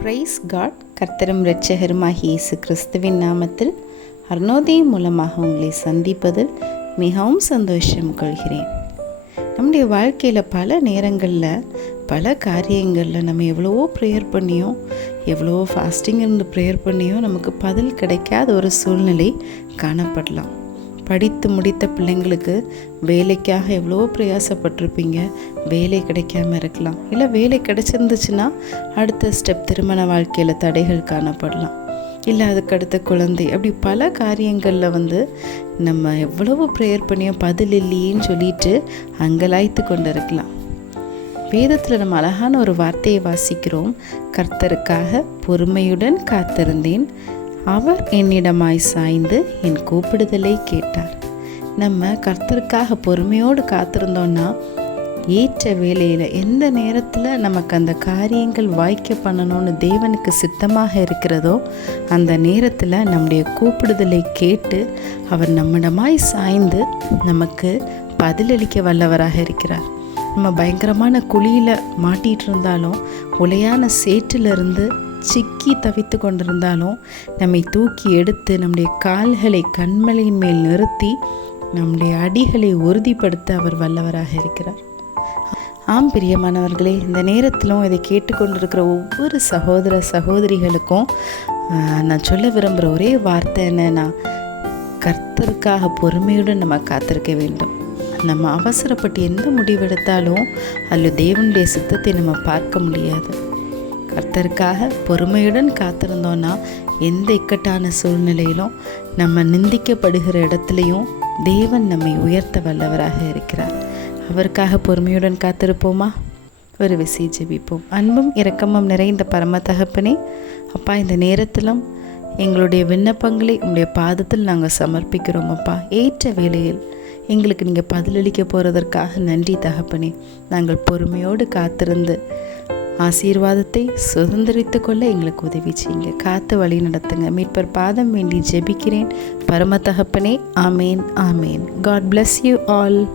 Price God கர்த்தரும் இரட்சகருமாகிய இயேசு கிறிஸ்துவின் நாமத்தில் அருணோதயம் மூலமாக உங்களை சந்திப்பதில் மிகவும் சந்தோஷம் கொள்கிறேன். நம்முடைய வாழ்க்கையில் பல நேரங்களில் பல காரியங்களில் நம்ம எவ்வளவோ ப்ரேயர் பண்ணியும் எவ்வளவோ ஃபாஸ்டிங் இருந்து ப்ரேயர் பண்ணியும் நமக்கு பதில் கிடைக்காத ஒரு சூழ்நிலை காணப்படலாம். படித்து முடித்த பிள்ளைங்களுக்கு வேலைக்காக எவ்வளோ பிரயாசப்பட்டிருப்பீங்க. வேலை கிடைக்காம இருக்கலாம். இல்லை வேலை கிடைச்சிருந்துச்சுன்னா அடுத்த ஸ்டெப் திருமண வாழ்க்கையில் தடைகள் காணப்படலாம். இல்லை அதுக்கு அடுத்த குழந்தை. அப்படி பல காரியங்களில் வந்து நம்ம எவ்வளவு ப்ரேயர் பண்ணியும் பதில் இல்லையேன்னு சொல்லிட்டு அங்கலாய்த்து கொண்டு இருக்கலாம் வேதத்தில் நம்ம அழகான ஒரு வார்த்தையை வாசிக்கிறோம். கர்த்தருக்காக பொறுமையுடன் காத்திருந்தேன். அவர் என்னிடமாய் சாய்ந்து என் கூப்பிடுதலை கேட்டார். நம்ம கர்த்தருக்காக பொறுமையோடு காத்திருந்தோன்னா ஏற்ற வேலையில் எந்த நேரத்தில் நமக்கு அந்த காரியங்கள் வாய்க்க பண்ணணும்னு தேவனுக்கு சித்தமாக இருக்கிறதோ அந்த நேரத்தில் நம்முடைய கூப்பிடுதலை கேட்டு அவர் நம்மிடமாய் சாய்ந்து நமக்கு பதிலளிக்க வல்லவராக இருக்கிறார். நம்ம பயங்கரமான குழியில் மாட்டிகிட்டு இருந்தாலும் உலையான சேற்றிலிருந்து சிக்கி தவித்து கொண்டிருந்தாலும் நம்மை தூக்கி எடுத்து நம்முடைய கால்களை கண்மலையின் மேல் நிறுத்தி நம்முடைய அடிகளை உறுதிப்படுத்த அவர் வல்லவராக இருக்கிறார். ஆம் பிரியமானவர்களே இந்த நேரத்திலும் இதை கேட்டுக்கொண்டிருக்கிற ஒவ்வொரு சகோதர சகோதரிகளுக்கும் நான் சொல்ல விரும்புகிற ஒரே வார்த்தை என்னென்னா கர்த்தருக்காக பொறுமையுடன் நம்ம காத்திருக்க வேண்டும். நம்ம அவசரப்பட்டு எந்த முடிவெடுத்தாலும் அதில் தேவனுடைய சித்தத்தை நம்ம பார்க்க முடியாது. கர்த்தருக்காக பொறுமையுடன் காத்திருந்தோன்னா எந்த இக்கட்டான சூழ்நிலையிலும் நம்ம நிந்திக்கப்படுகிற இடத்துலையும் தேவன் நம்மை உயர்த்த வல்லவராக இருக்கிறார். அவருக்காக பொறுமையுடன் காத்திருப்போமா? ஒரு விசை ஜெபிப்போம். அன்பும் இரக்கமும் நிறைந்த பரம தகப்பனே அப்பா இந்த நேரத்திலும் எங்களுடைய விண்ணப்பங்களை உங்களுடைய பாதத்தில் நாங்கள் சமர்ப்பிக்கிறோம் அப்பா. ஏற்ற வேளையில் எங்களுக்கு நீங்கள் பதிலளிக்க போகிறதற்காக நன்றி தகப்பனே. நாங்கள் பொறுமையோடு காத்திருந்து ஆசீர்வாதத்தை சுதந்திரித்து கொள்ள எங்களுக்கு உதவி செய்யுங்க. காத்து வழி நடத்துங்க. மீட்பர் பாதம் வேண்டி ஜெபிக்கிறேன். பரம தகப்பனே ஆமேன் ஆமேன். God bless you all